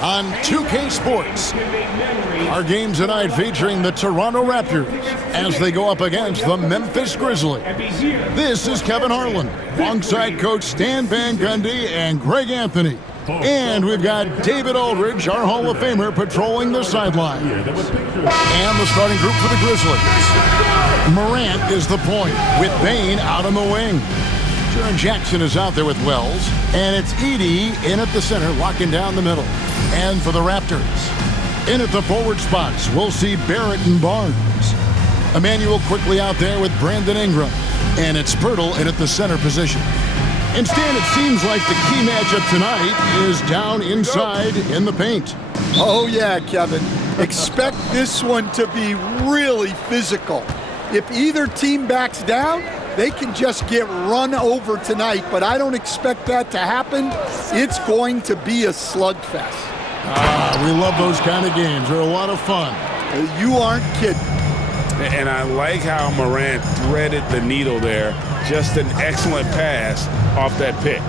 on 2K Sports. Our game tonight featuring the Toronto Raptors as they go up against the Memphis Grizzlies. This is Kevin Harlan, alongside Coach Stan Van Gundy and Greg Anthony. And we've got David Aldridge, our Hall of Famer, patrolling the sideline. And the starting group for the Grizzlies. Morant is the point, with Bane out on the wing. Jaren Jackson is out there with Wells. And it's Edey in at the center, locking down the middle. And for the Raptors, in at the forward spots, we'll see Barrett and Barnes. Emmanuel quickly out there with Brandon Ingram. And it's Pirtle in at the center position. Instead, it seems like the key matchup tonight is down inside in the paint. Oh, yeah, Kevin. Expect this one to be really physical. If either team backs down, they can just get run over tonight, but I don't expect that to happen. It's going to be a slugfest. We love those kind of games. They're a lot of fun. You aren't kidding. And I like how Morant threaded the needle there. Just an excellent pass off that pick.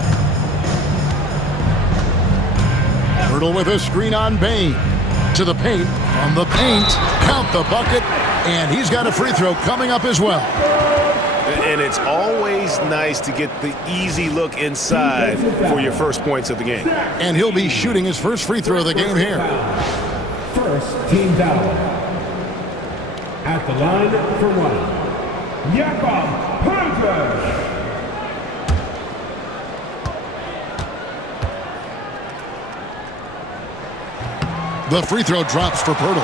Pirtle with a screen on Bane. To the paint. From the paint. Count the bucket. And he's got a free throw coming up as well. And it's always nice to get the easy look inside for your first points of the game. And he'll be shooting his first free throw of the game here. First team foul. At the line for one, Jakob Panter. The free throw drops for Pirtle.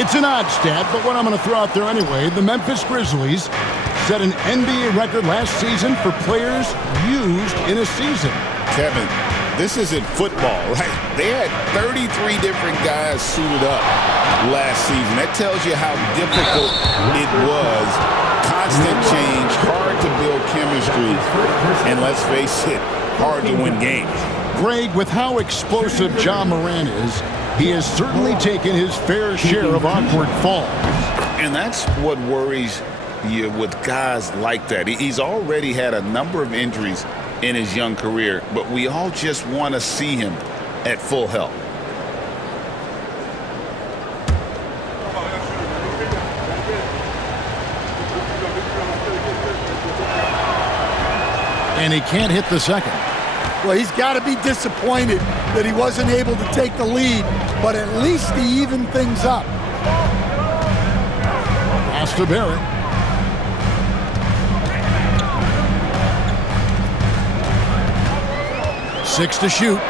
It's an odd stat, but what I'm going to throw out there anyway, the Memphis Grizzlies set an NBA record last season for players used in a season. Kevin, this isn't football, right? They had 33 different guys suited up last season. That tells you how difficult it was. Constant change, hard to build chemistry, and let's face it, hard to win games. Greg, with how explosive Ja Morant is, he has certainly taken his fair share of awkward falls. And that's what worries you with guys like that. He's already had a number of injuries in his young career, but we all just want to see him at full health. And he can't hit the second. Well, he's got to be disappointed that he wasn't able to take the lead, but at least he evened things up. Pass to Barrett. Six to shoot.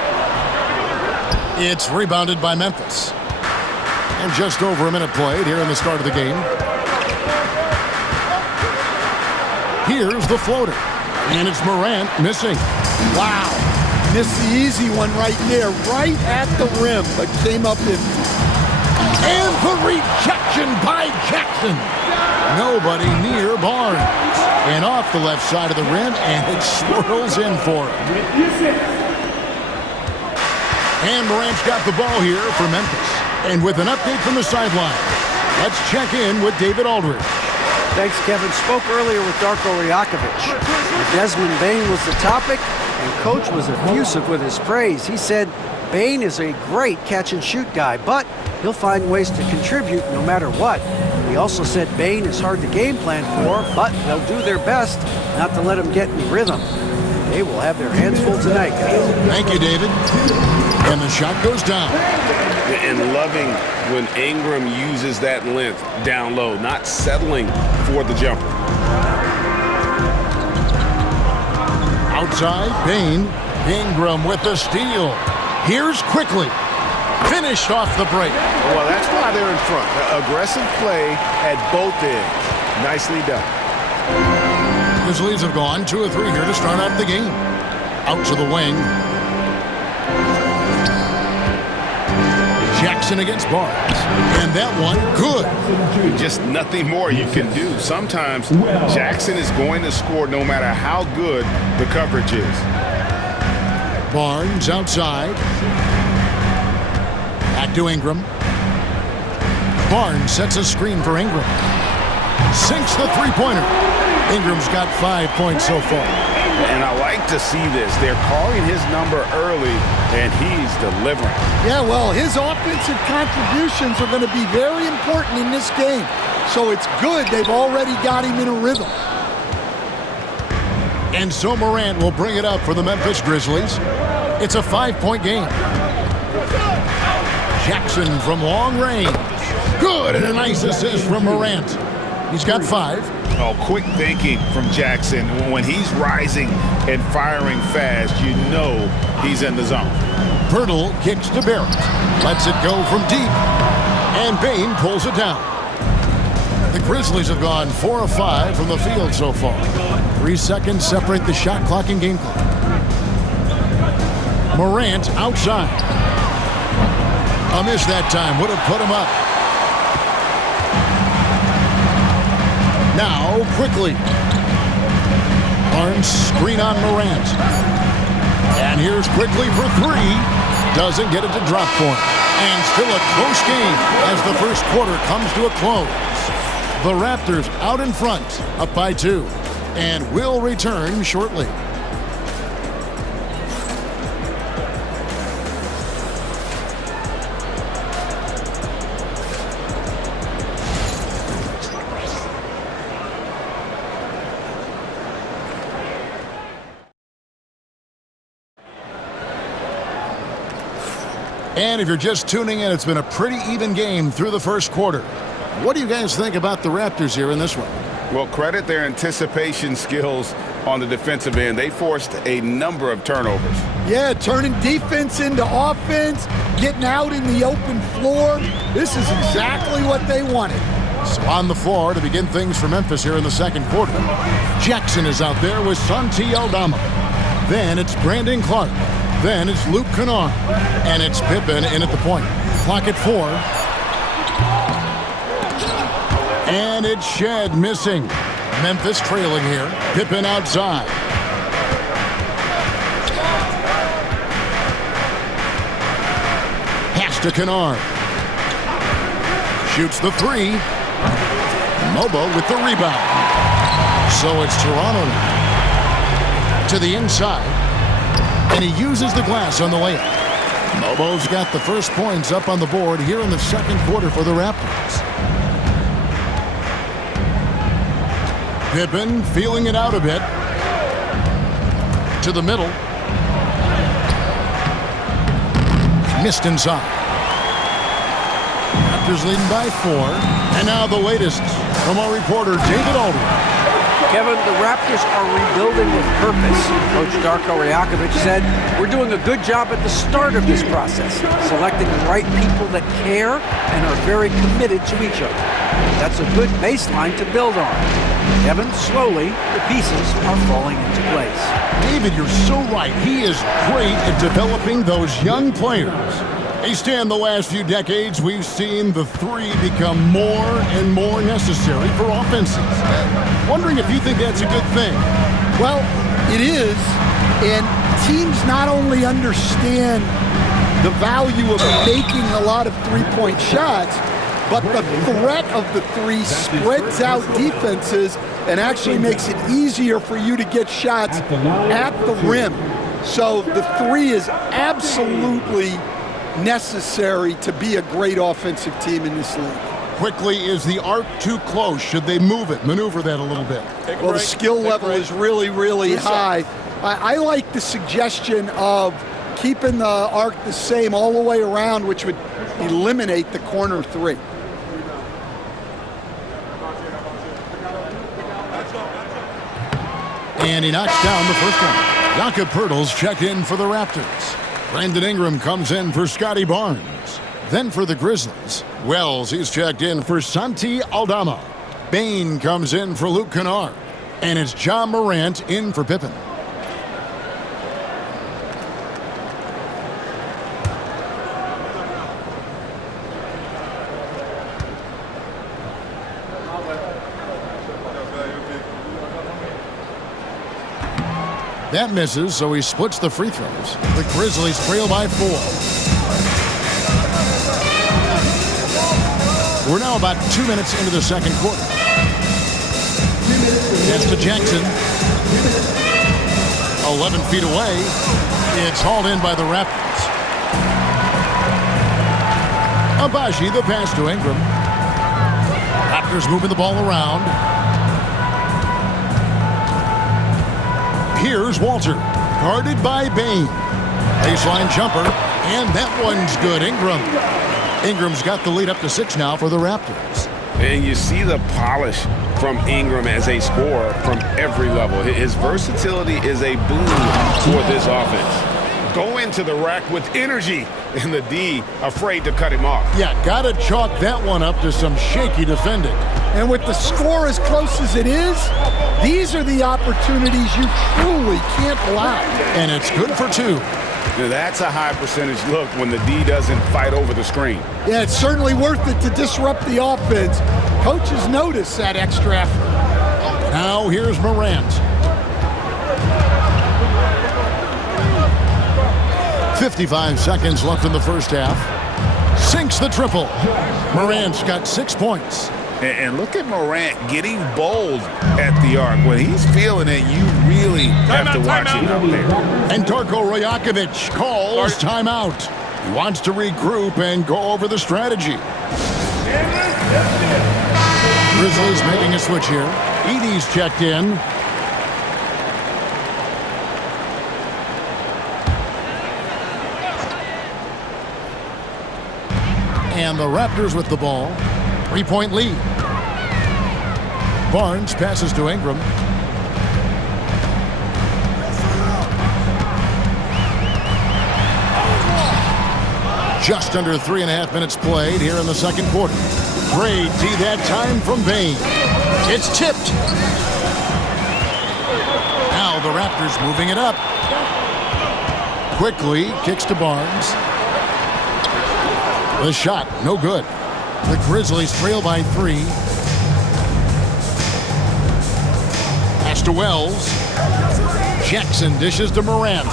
It's rebounded by Memphis. And just over a minute played here in the start of the game. Here's the floater. And it's Morant missing. Wow. Missed the easy one right there, right at the rim, but came up empty. And the rejection by Jackson. Nobody near Barnes. And off the left side of the rim, and it swirls in for him. And Morant's got the ball here for Memphis. And with an update from the sideline, let's check in with David Aldridge. Thanks, Kevin. Spoke earlier with Darko Rajakovic. Desmond Bane was the topic, and Coach was effusive with his praise. He said Bane is a great catch-and-shoot guy, but he'll find ways to contribute no matter what. He also said Bane is hard to game plan for, but they'll do their best not to let him get in rhythm. They will have their hands full tonight, guys. Thank you, David. And the shot goes down. And loving when Ingram uses that length down low, not settling for the jumper. Outside, Bane. Ingram with the steal. Here's quickly. Finished off the break. Well, that's why they're in front. Aggressive play at both ends. Nicely done. Grizzlies have gone 2 of 3 here to start out the game. Out to the wing. Jackson against Barnes. And that one, good. Just nothing more you can do. Sometimes Jackson is going to score no matter how good the coverage is. Barnes outside. Back to Ingram. Barnes sets a screen for Ingram. Sinks the three-pointer. Ingram's got 5 points so far. And I like to see this. They're calling his number early, and he's delivering. Yeah, well, his offensive contributions are going to be very important in this game. So it's good they've already got him in a rhythm. And so Morant will bring it up for the Memphis Grizzlies. It's a 5-point game. Jackson from long range. Good, and a nice assist from Morant. He's got 5. Oh, quick thinking from Jackson. When he's rising and firing fast, you know he's in the zone. Pirtle kicks to Barrett. Lets it go from deep. And Bane pulls it down. The Grizzlies have gone 4 of 5 from the field so far. 3 seconds separate the shot clock and game clock. Morant outside. A miss that time. Would have put him up. Now, quickly. Barnes screen on Morant. And here's quickly for 3. Doesn't get it to drop for him. And still a close game as the first quarter comes to a close. The Raptors out in front, up by 2, and will return shortly. And if you're just tuning in, it's been a pretty even game through the first quarter. What do you guys think about the Raptors here in this one? Well, credit their anticipation skills on the defensive end. They forced a number of turnovers. Yeah, turning defense into offense, getting out in the open floor. This is exactly what they wanted. So on the floor to begin things for Memphis here in the second quarter. Jackson is out there with Santi Aldama. Then it's Brandon Clark. Then it's Luke Kennard. And it's Pippen in at the point. Clock at 4. And it's Shed missing. Memphis trailing here. Pippen outside. Pass to Kennard. Shoots the 3. Mobo with the rebound. So it's Toronto now. To the inside. And he uses the glass on the layup. Mobo's got the first points up on the board here in the second quarter for the Raptors. Pippen feeling it out a bit. To the middle. Missed inside. Raptors leading by 4. And now the latest from our reporter, David Aldridge. Kevin, the Raptors are rebuilding with purpose. Coach Darko Rajakovic said, "We're doing a good job at the start of this process, selecting the right people that care and are very committed to each other. That's a good baseline to build on." Kevin, slowly, the pieces are falling into place. David, you're so right. He is great at developing those young players. Hey, Stan, the last few decades, we've seen the 3 become more and more necessary for offenses. Wondering if you think that's a good thing. Well, it is, and teams not only understand the value of making a lot of three-point shots, but the threat of the 3 spreads out defenses and actually makes it easier for you to get shots at the rim. So the 3 is absolutely necessary to be a great offensive team in this league. Quickly, is the arc too close? Should they move it, maneuver that a little bit? Well, the skill level is really, really high. I like the suggestion of keeping the arc the same all the way around, which would eliminate the corner 3. And he knocks down the first one. Jakob Poeltl's checked in for the Raptors. Brandon Ingram comes in for Scotty Barnes. Then for the Grizzlies, Wells, he's checked in for Santi Aldama. Bane comes in for Luke Kennard. And it's John Morant in for Pippen. That misses, so he splits the free throws. The Grizzlies trail by 4. We're now about 2 minutes into the second quarter. Gets to Jackson. 11 feet away. It's hauled in by the Raptors. Abaji, the pass to Ingram. Raptors moving the ball around. Here's Walter, guarded by Bain. Baseline jumper, and that one's good. Ingram's got the lead up to 6 now for the Raptors. And you see the polish from Ingram as a scorer from every level. His versatility is a boon for this offense. Go into the rack with energy, and the D afraid to cut him off. Yeah, gotta chalk that one up to some shaky defending. And with the score as close as it is, these are the opportunities you truly can't allow. And it's good for 2. Now that's a high percentage look when the D doesn't fight over the screen. Yeah, it's certainly worth it to disrupt the offense. Coaches notice that extra effort. Now here's Morant. 55 seconds left in the first half. Sinks the triple. Morant's got 6 points. And look at Morant getting bold at the arc. When he's feeling it, you really have to watch it out there. And Darko Rajakovic calls timeout. He wants to regroup and go over the strategy. Grizzlies making a switch here. Edey's checked in. And the Raptors with the ball. 3-point lead. Barnes passes to Ingram. Just under 3.5 minutes played here in the second quarter. Great D that time from Bain. It's tipped. Now the Raptors moving it up. Quickly kicks to Barnes. The shot, no good. The Grizzlies trail by 3. Pass to Wells. Jackson dishes to Morant.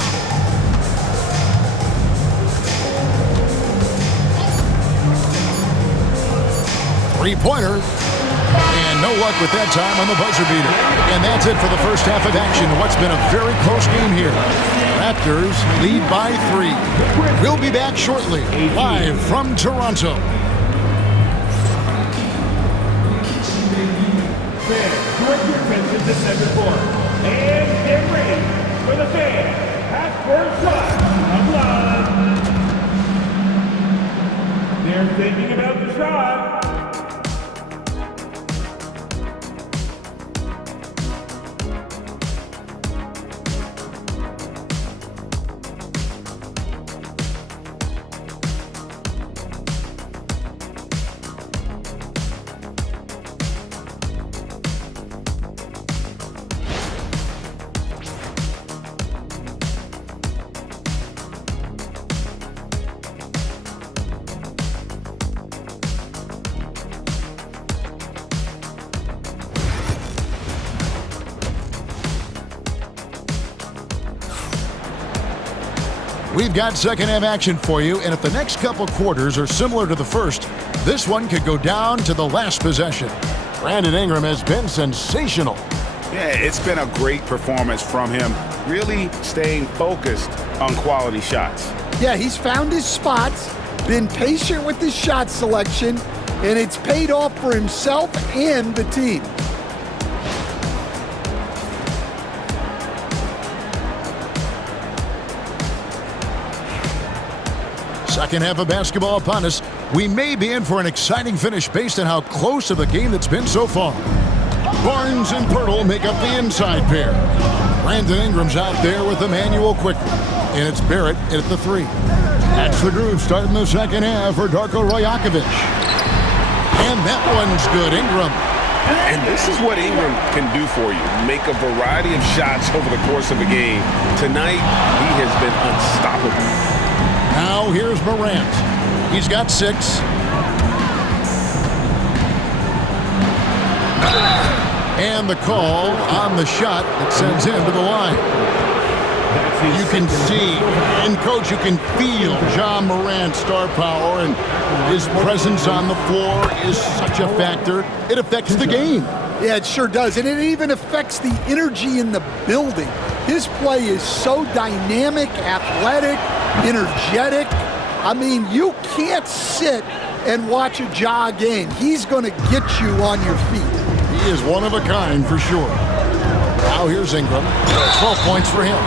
Three-pointer. And no luck with that time on the buzzer beater. And that's it for the first half of action. What's been a very close game here. Raptors lead by 3. We'll be back shortly, live from Toronto. Direct your attention to center court. And get ready for the fan half-court shot of blood. They're thinking about the shot. We've got second half action for you, and if the next couple quarters are similar to the first, this one could go down to the last possession. Brandon Ingram has been sensational. Yeah, it's been a great performance from him, really staying focused on quality shots. Yeah, he's found his spots, been patient with his shot selection, and it's paid off for himself and the team. Second half of basketball upon us. We may be in for an exciting finish based on how close of the game that's been so far. Barnes and Pirtle make up the inside pair. Brandon Ingram's out there with Emmanuel quickly. And it's Barrett at the 3. That's the groove starting the second half for Darko Rajakovic. And that one's good, Ingram. And this is what Ingram can do for you. Make a variety of shots over the course of a game. Tonight, he has been unstoppable. Now here's Morant. He's got 6. And the call on the shot that sends him to the line. You can see, and coach, you can feel John Morant's star power, and his presence on the floor is such a factor. It affects the game. Yeah, it sure does. And it even affects the energy in the building. His play is so dynamic, athletic, energetic. I mean, you can't sit and watch a Ja game. He's going to get you on your feet. He is one of a kind for sure. Now here's Ingram. 12 points for him.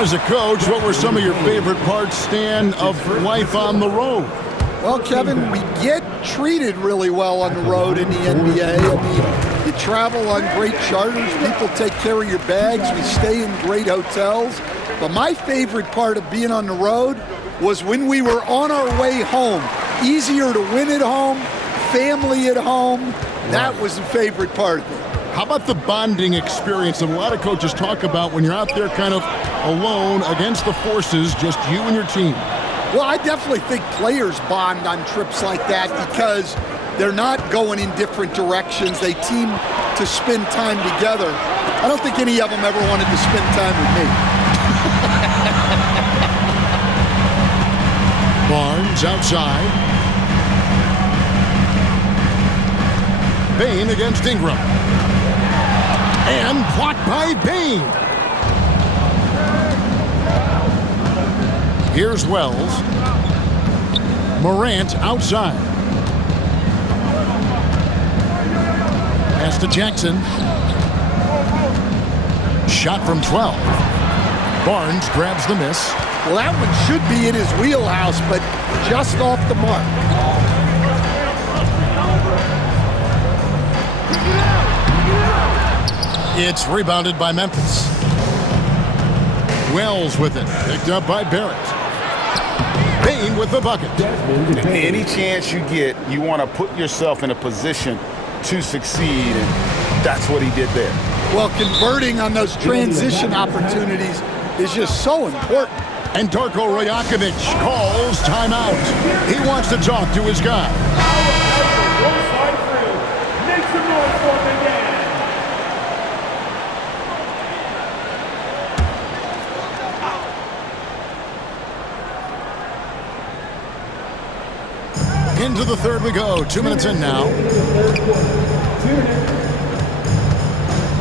As a coach, what were some of your favorite parts, Stan, of life on the road? Well, Kevin, we get treated really well on the road in the NBA. I mean, you travel on great charters. People take care of your bags. We stay in great hotels. But my favorite part of being on the road was when we were on our way home. Easier to win at home, family at home. That was the favorite part of it. How about the bonding experience that a lot of coaches talk about when you're out there kind of alone against the forces, just you and your team? Well, I definitely think players bond on trips like that because they're not going in different directions. They team to spend time together. I don't think any of them ever wanted to spend time with me. Barnes outside. Bane against Ingram. And blocked by Bane. Here's Wells. Morant outside. Pass to Jackson. Shot from 12. Barnes grabs the miss. Well, that one should be in his wheelhouse, but just off the mark. It's rebounded by Memphis. Wells with it. Picked up by Barrett. Bane with the bucket. Any chance you get, you want to put yourself in a position to succeed, and that's what he did there. Well, converting on those transition opportunities is just so important. And Darko Rajakovic calls timeout. He wants to talk to his guy. Make some noise for him again. Into the third we go. 2 minutes in now.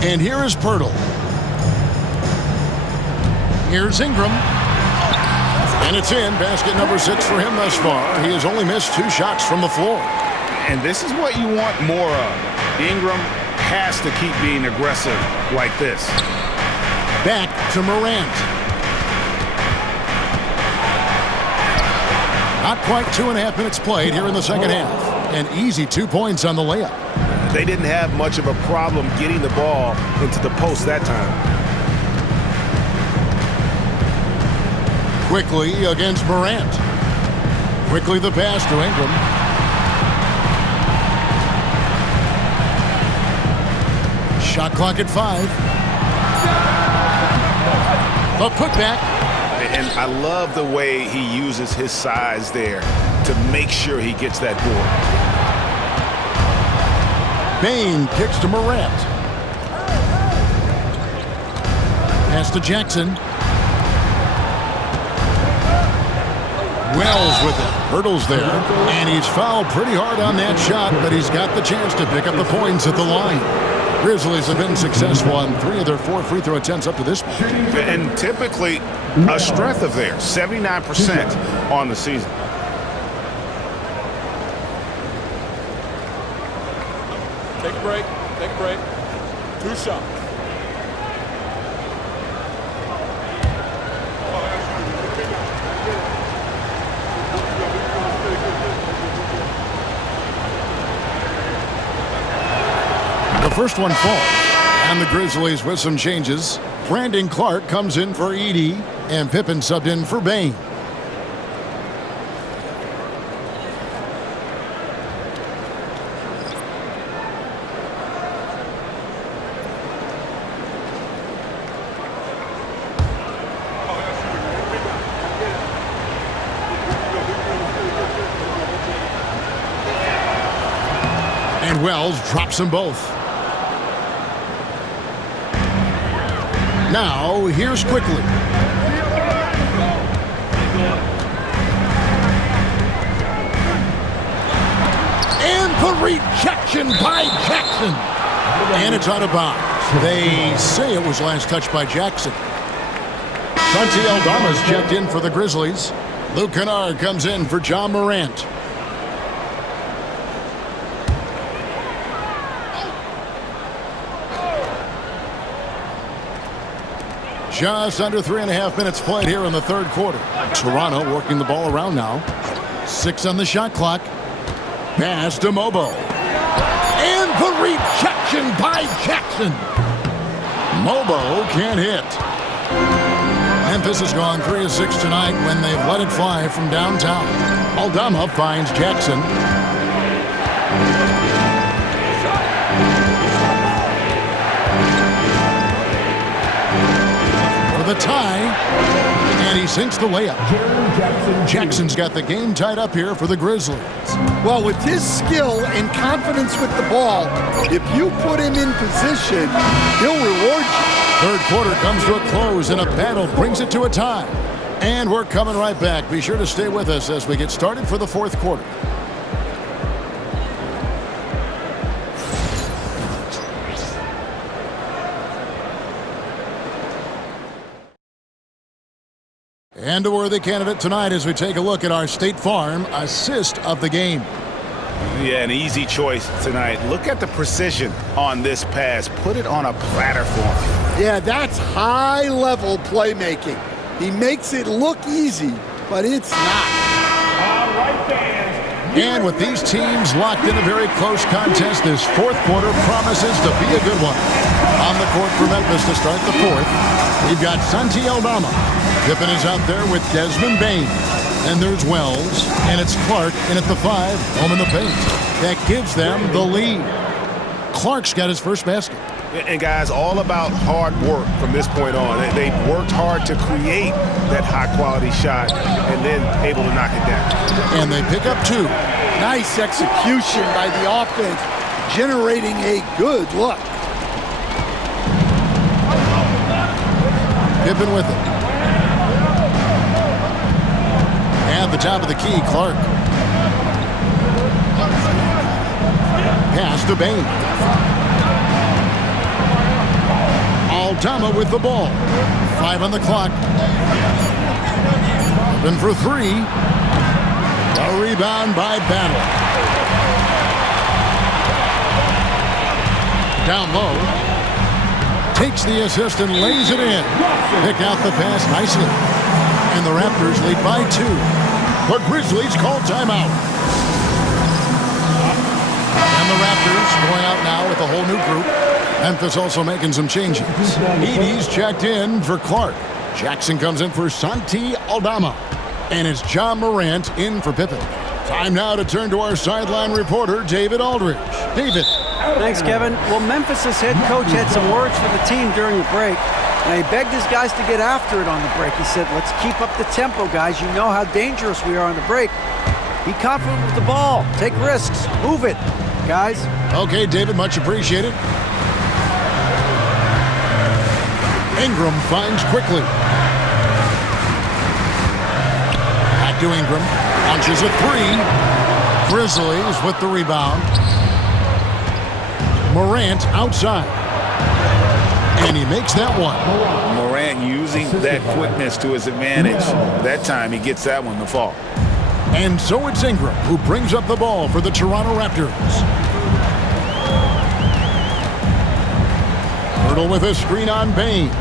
And here is Pirtle. Here's Ingram. And it's in. Basket number 6 for him thus far. He has only missed 2 shots from the floor. And this is what you want more of. Ingram has to keep being aggressive like this. Back to Morant. Not quite 2.5 minutes played here in the second half. An easy 2 points on the layup. They didn't have much of a problem getting the ball into the post that time. Quickly against Morant. Quickly the pass to Ingram. Shot clock at 5. The putback. And I love the way he uses his size there to make sure he gets that board. Bane kicks to Morant. Pass to Jackson. Wells with it. Hurdles there. And he's fouled pretty hard on that shot, but he's got the chance to pick up the points at the line. Grizzlies have been successful on 3 of their 4 free throw attempts up to this point. And typically a strength of theirs, 79% on the season. Take a break. Take a break. 2 shots. The first one falls, and the Grizzlies with some changes. Brandon Clark comes in for Edey, and Pippen subbed in for Bane. And Wells drops them both. Now, here's Quickly. And the rejection by Jackson. And it's out of bounds. They say it was last touched by Jackson. Santi Aldama's checked in for the Grizzlies. Luke Kennard comes in for John Morant. Just under 3.5 minutes played here in the third quarter. Toronto working the ball around now. 6 on the shot clock. Pass to Mobo. And the rejection by Jackson. Mobo can't hit. Memphis has gone 3 of 6 tonight when they've let it fly from downtown. Aldama finds Jackson. For the tie, and he sinks the layup. Jackson's got the game tied up here for the Grizzlies. Well, with his skill and confidence with the ball, if you put him in position, he'll reward you. Third quarter comes to a close, and a battle brings it to a tie. And we're coming right back. Be sure to stay with us as we get started for the fourth quarter. And a worthy candidate tonight as we take a look at our State Farm assist of the game. Yeah, an easy choice tonight. Look at the precision on this pass. Put it on a platter for him. Yeah, that's high-level playmaking. He makes it look easy, but it's not. All right, fans. And with these teams locked in a very close contest, this fourth quarter promises to be a good one. On the court for Memphis to start the fourth, we've got Santi Aldama. Pippen is out there with Desmond Bane. And there's Wells, and it's Clark in at the 5, home in the paint. That gives them the lead. Clark's got his first basket. And guys, all about hard work from this point on. They've worked hard to create that high-quality shot and then able to knock it down. And they pick up 2. Nice execution by the offense, generating a good look. Pippen with it. At the top of the key, Clark. Pass to Bane. Aldama with the ball. 5 on the clock. Open for 3. A rebound by Battle. Down low. Takes the assist and lays it in. Pick out the pass nicely. And the Raptors lead by 2. The Grizzlies call timeout. And the Raptors going out now with a whole new group. Memphis also making some changes. Edey's checked in for Clark. Jackson comes in for Santi Aldama. And it's John Morant in for Pippen. Time now to turn to our sideline reporter, David Aldridge. David. Thanks, Kevin. Well, Memphis's head coach had some words for the team during the break. And he begged his guys to get after it on the break. He said, let's keep up the tempo, guys. You know how dangerous we are on the break. Be confident with the ball. Take risks. Move it, guys. Okay, David, much appreciated. Ingram finds quickly. Back to Ingram. Launches a 3. Grizzlies with the rebound. Morant outside. And he makes that one. Morant using that quickness to his advantage. That time he gets that one to fall. And so it's Ingram who brings up the ball for the Toronto Raptors. Hurdle with a screen on Bane.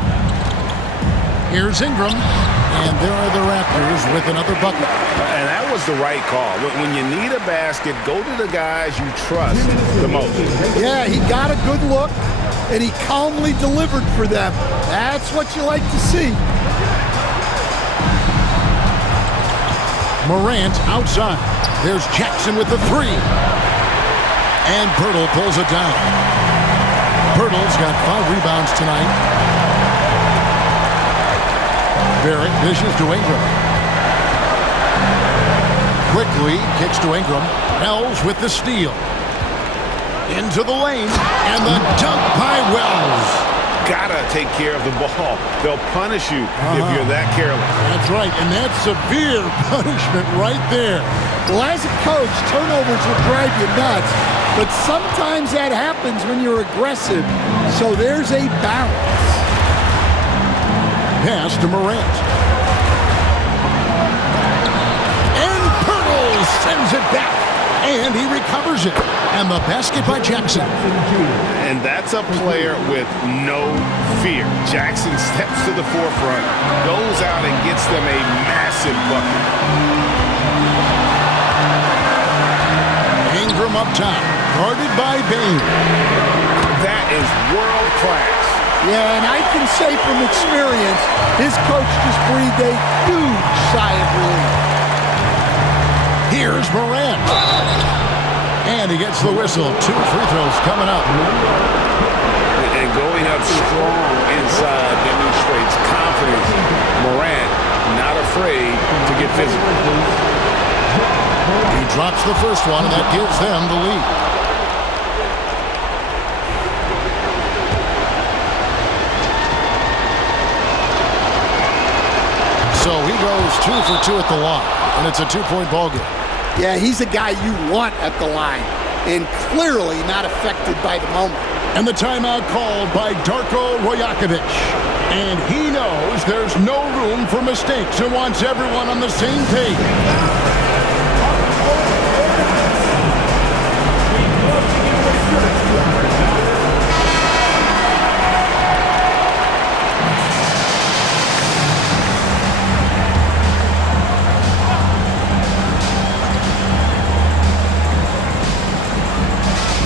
Here's Ingram. And there are the Raptors with another bucket. And that was the right call. When you need a basket, go to the guys you trust the most. Yeah, he got a good look, and he calmly delivered for them. That's what you like to see. Morant outside. There's Jackson with the 3. And Pirtle pulls it down. Pirtle's got 5 rebounds tonight. Barrett dishes to Ingram. Quickly kicks to Ingram. Wells with the steal. Into the lane. And the dunk by Wells. Gotta take care of the ball. They'll punish you if you're that careless. That's right, and that's severe punishment right there. Well, as a coach, turnovers will drive you nuts, but sometimes that happens when you're aggressive. So there's a balance. pass to Morant. And Pirtle sends it back. And he recovers it. And the basket by Jackson. And that's a player with no fear. Jackson steps to the forefront, goes out and gets them a massive bucket. Ingram up top, guarded by Bane. That is world class. Yeah, and I can say from experience, his coach just breathed a huge sigh of relief. Here's Morant. And he gets the whistle. 2 free throws coming up. And going up strong inside demonstrates confidence. Morant not afraid to get physical. He drops the first one, and that gives them the lead. So he goes 2 for 2 at the line, and it's a 2-point ball game. Yeah, he's a guy you want at the line, and clearly not affected by the moment. And the timeout called by Darko Rajakovic. And he knows there's no room for mistakes and wants everyone on the same page.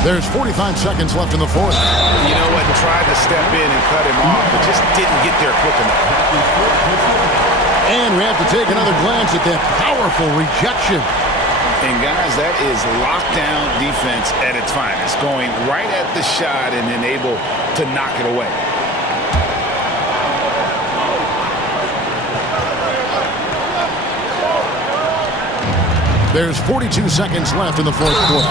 There's 45 seconds left in the fourth. You know what? Tried to step in and cut him off, but just didn't get there quick enough. And we have to take another glance at that powerful rejection. And guys, that is lockdown defense at its finest. Going right at the shot and then able to knock it away. There's 42 seconds left in the fourth quarter.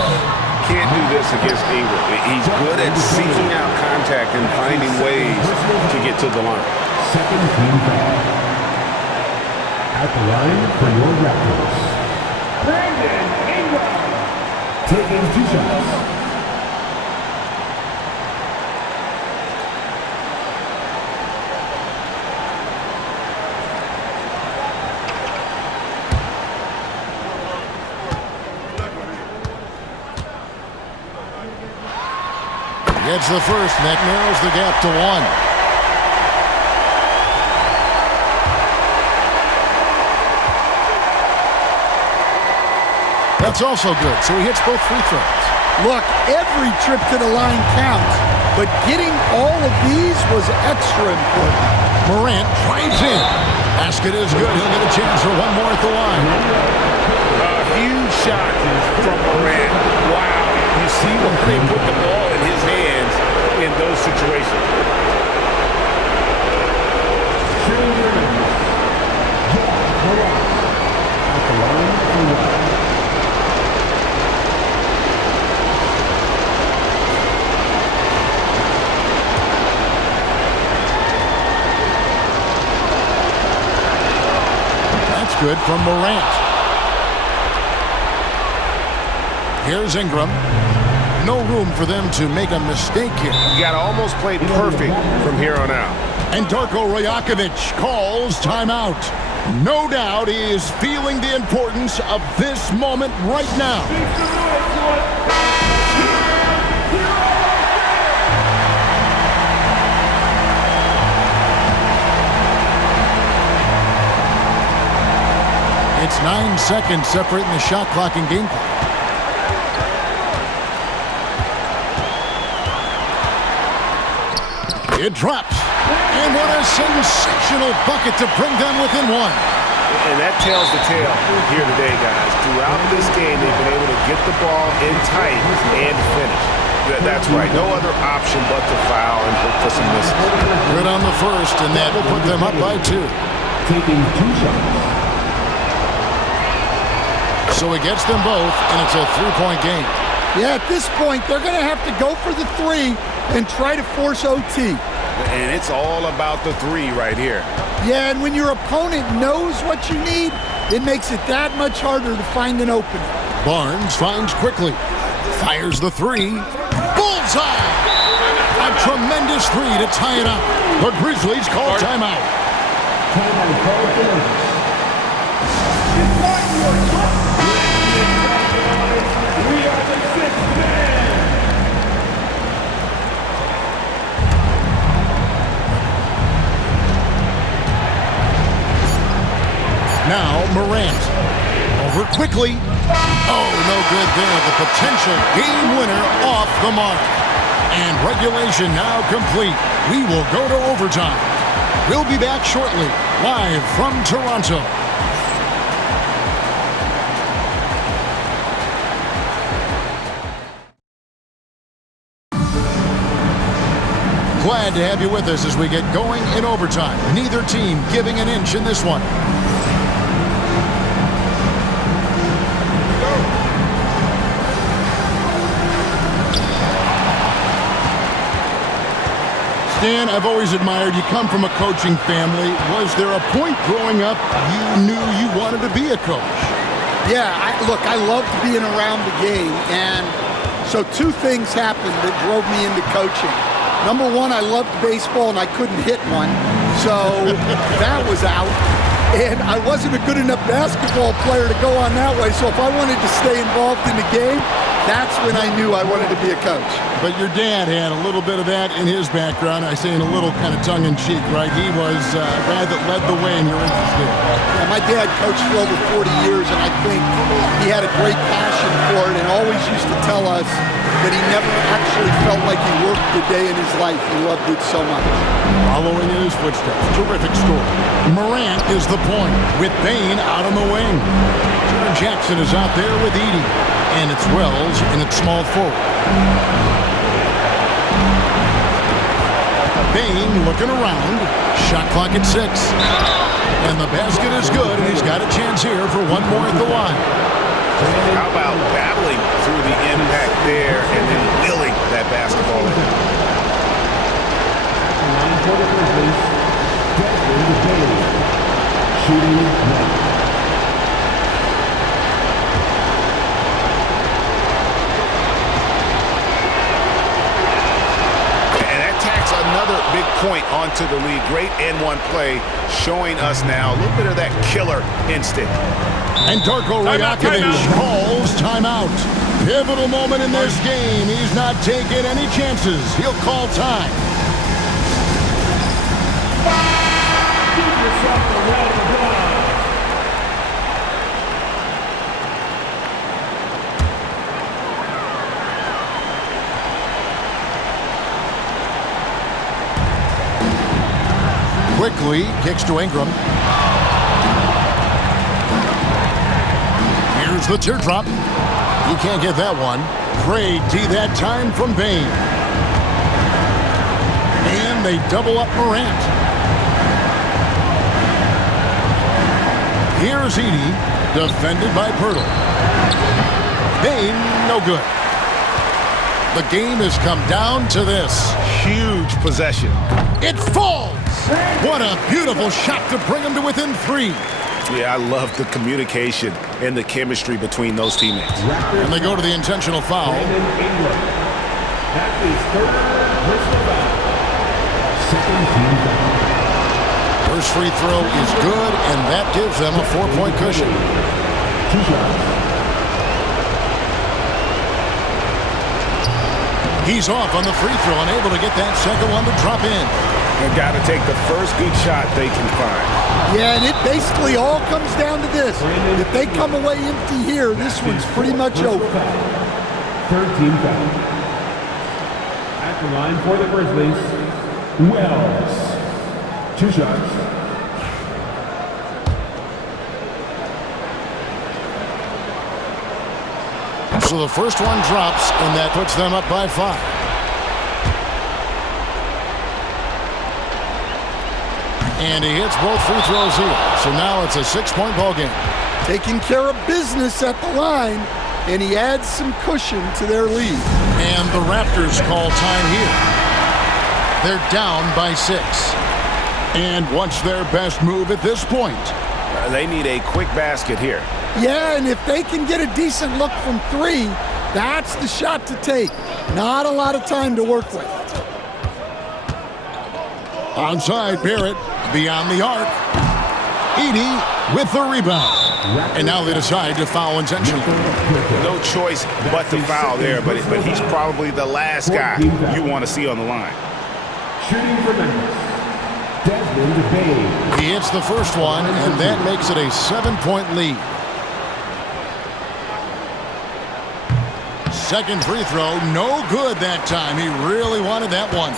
Can't do this against Ingram. He's good at seeking out contact and finding ways to get to the line. Second team foul. At the line for your Raptors, Brandon Ingram. Taking 2 shots. Gets the first, and that narrows the gap to 1. That's also good, so he hits both free throws. Look, every trip to the line counts, but getting all of these was extra important. Morant drives in. Basket is good. He'll get a chance for one more at the line. A huge shot from Morant. Wow. You see when they put the ball in his hands in those situations. That's good from Morant. Here's Ingram. No room for them to make a mistake here. You got to almost play perfect from here on out. And Darko Rajakovic calls timeout. No doubt he is feeling the importance of this moment right now. It's 9 seconds separating the shot clock and game clock. It drops. And what a sensational bucket to bring them within 1. And that tells the tale here today, guys. Throughout this game, they've been able to get the ball in tight and finish. That's right. No other option but to foul and hope for some misses. Good on the first, and that will put them up by 2. Taking 2 shots. So he gets them both, and it's a 3-point game. Yeah, at this point, they're going to have to go for the 3 and try to force OT. And it's all about the 3 right here. Yeah, and when your opponent knows what you need, it makes it that much harder to find an opening. Barnes finds quickly. Fires the 3. Bullseye! A tremendous 3 to tie it up. The Grizzlies call timeout. We are the sixth man. Now Morant. Over quickly. Oh, no good there. The potential game winner off the mark. And regulation now complete. We will go to overtime. We'll be back shortly, live from Toronto. Glad to have you with us as we get going in overtime. Neither team giving an inch in this one. Stan, I've always admired you. Come from a coaching family. Was there a point growing up you knew you wanted to be a coach? Yeah, look, I loved being around the game, and so two things happened that drove me into coaching. Number one, I loved baseball, and I couldn't hit one, so that was out. And I wasn't a good enough basketball player to go on that way, so if I wanted to stay involved in the game, that's when I knew I wanted to be a coach. But your dad had a little bit of that in his background. I say in a little kind of tongue-in-cheek, right? He was a guy that led the way in your interest there. Yeah, my dad coached for over 40 years, and I think he had a great passion for it and always used to tell us that he never actually felt like he worked a day in his life. He loved it so much. Following in his footsteps, terrific story. Morant is the point with Bane out on the wing. Jaren Jackson is out there with Edey. And it's Wells in its small forward. Bane looking around. Shot clock at 6. And the basket is good, and he's got a chance here for one more at the line. How about battling through the impact there and then willing that basketball in? For the Grizzlies, shooting one. Another big point onto the lead. Great N1 play, showing us now a little bit of that killer instinct. And Darko Rajakovic calls timeout. Pivotal moment in this game. He's not taking any chances. He'll call time. Give yourself a round of applause. Quickly kicks to Ingram. Here's the teardrop. He can't get that one. Great D that time from Bane. And they double up Morant. Here's Edey, defended by Pirtle. Bane, no good. The game has come down to this. Huge possession. It falls! What a beautiful shot to bring him to within 3. Yeah, I love the communication and the chemistry between those teammates. And they go to the intentional foul. That is third personal foul. Second team foul. First free throw is good, and that gives them a 4-point cushion. 2 shots. He's off on the free throw, unable to get that second one to drop in. They've got to take the first good shot they can find. Yeah, and it basically all comes down to this. If they come away empty here, this one's pretty much over. Third team foul. At the line for the Grizzlies, Wells. 2 shots. So the first one drops, and that puts them up by 5. And he hits both free throws here. So now it's a 6-point ball game. Taking care of business at the line, and he adds some cushion to their lead. And the Raptors call time here. They're down by 6. And what's their best move at this point? They need a quick basket here. Yeah, and if they can get a decent look from 3, that's the shot to take. Not a lot of time to work with. Onside, Barrett, beyond the arc. Edie with the rebound. And now they decide to foul intentionally. No choice but to foul there, but he's probably the last guy you want to see on the line. Shooting for Memphis, Desmond Bain. He hits the first one, and that makes it a 7-point lead. Second free throw, no good that time. He really wanted that one.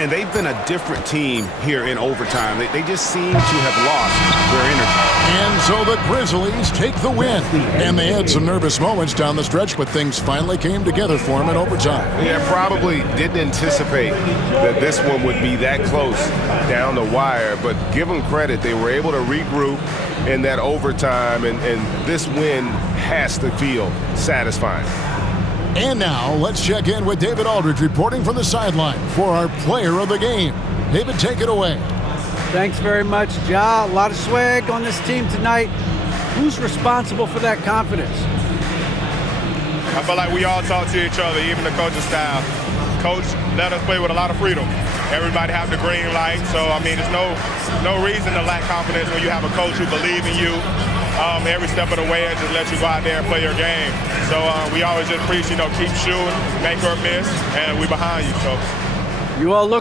And they've been a different team here in overtime. They just seem to have lost their energy. And so the Grizzlies take the win. And they had some nervous moments down the stretch, but things finally came together for them in overtime. Yeah, probably didn't anticipate that this one would be that close down the wire, but give them credit. They were able to regroup in that overtime, and this win has to feel satisfying. And now, let's check in with David Aldridge reporting from the sideline for our player of the game. David, take it away. Thanks very much, Ja. A lot of swag on this team tonight. Who's responsible for that confidence? I feel like we all talk to each other, even the coaching staff. Coach let us play with a lot of freedom. Everybody have the green light, so I mean, there's no reason to lack confidence when you have a coach who believes in you every step of the way and just let you go out there and play your game. So we always just preach, keep shooting, make or miss, and we behind you. So You all look